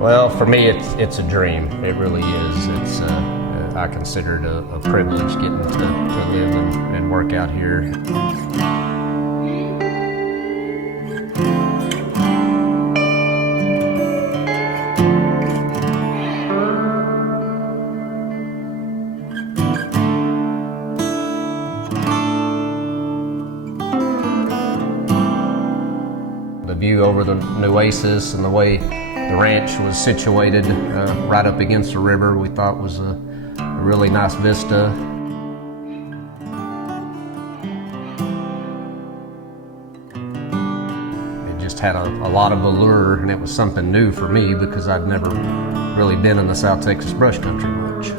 Well, for me, it's a dream. It really is. It's I consider it a privilege getting to live and work out here. The view over the Nueces and the way the ranch was situated right up against the river, we thought was a really nice vista. It just had a lot of allure, and it was something new for me because I'd never really been in the South Texas brush country much.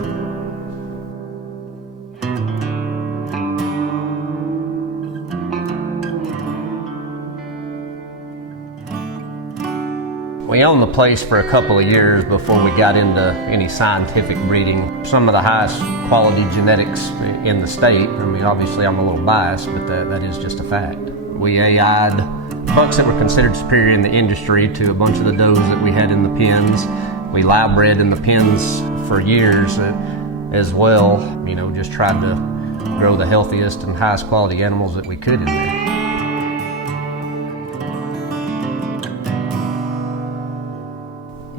We owned the place for a couple of years before we got into any scientific breeding. Some of the highest quality genetics in the state. I mean, obviously I'm a little biased, but that is just a fact. We AI'd bucks that were considered superior in the industry to a bunch of the does that we had in the pens. We live bred in the pens for years as well. You know, just tried to grow the healthiest and highest quality animals that we could in there.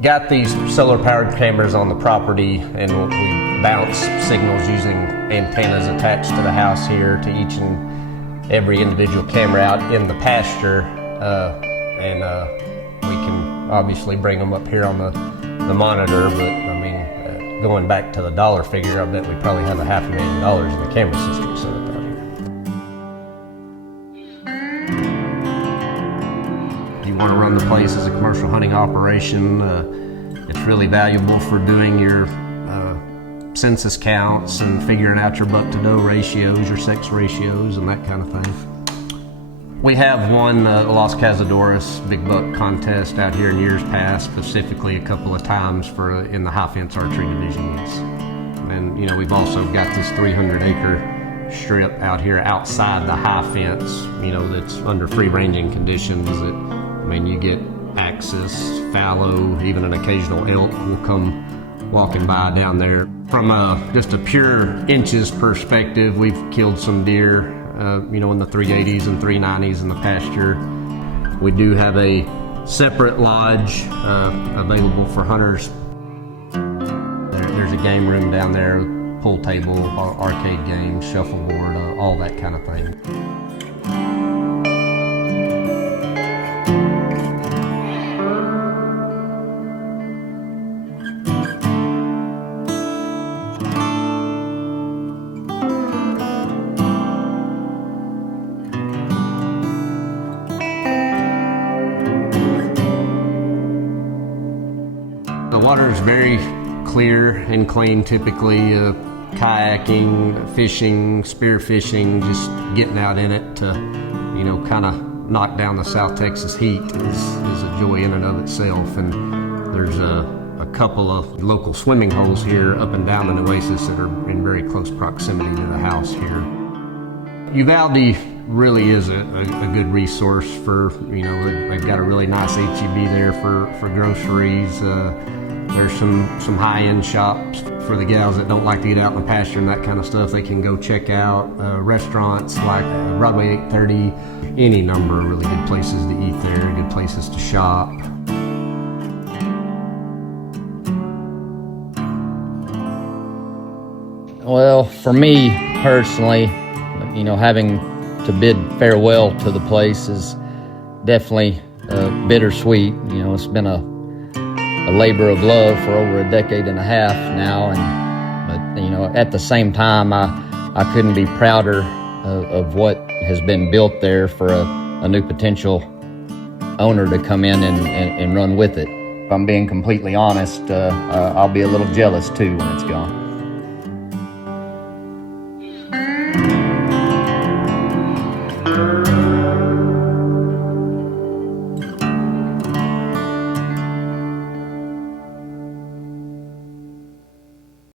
Got these solar-powered cameras on the property, and we bounce signals using antennas attached to the house here to each and every individual camera out in the pasture, and we can obviously bring them up here on the monitor. But I mean, going back to the dollar figure, I bet we probably have $500,000 in the camera system set up out here. You want to run the place as a commercial hunting operation. It's really valuable for doing your census counts and figuring out your buck to doe ratios, your sex ratios, and that kind of thing. We have won Los Cazadores big buck contest out here in years past, specifically a couple of times in the high fence archery division, yes. And you know, we've also got this 300-acre strip out here outside the high fence, you know, that's under free ranging conditions. I mean, you get axis, fallow, even an occasional elk will come walking by down there. From just a pure inches perspective, we've killed some deer, you know, in the 380s and 390s in the pasture. We do have a separate lodge available for hunters. There's a game room down there, pool table, arcade games, shuffleboard, all that kind of thing. The water is very clear and clean typically. Kayaking, fishing, spear fishing, just getting out in it to, you know, kind of knock down the South Texas heat is a joy in and of itself. And there's a couple of local swimming holes here up and down the Nueces that are in very close proximity to the house here. Uvalde really is a good resource for, you know, they've got a really nice HEB there for groceries. There's some high-end shops for the gals that don't like to get out in the pasture and that kind of stuff. They can go check out restaurants like Broadway 830, any number of really good places to eat there, good places to shop. Well, for me personally, you know, having to bid farewell to the place is definitely bittersweet. You know, it's been a labor of love for over a decade and a half now, but you know, at the same time, I couldn't be prouder of what has been built there for a new potential owner to come in and run with it. If I'm being completely honest, I'll be a little jealous too when it's gone.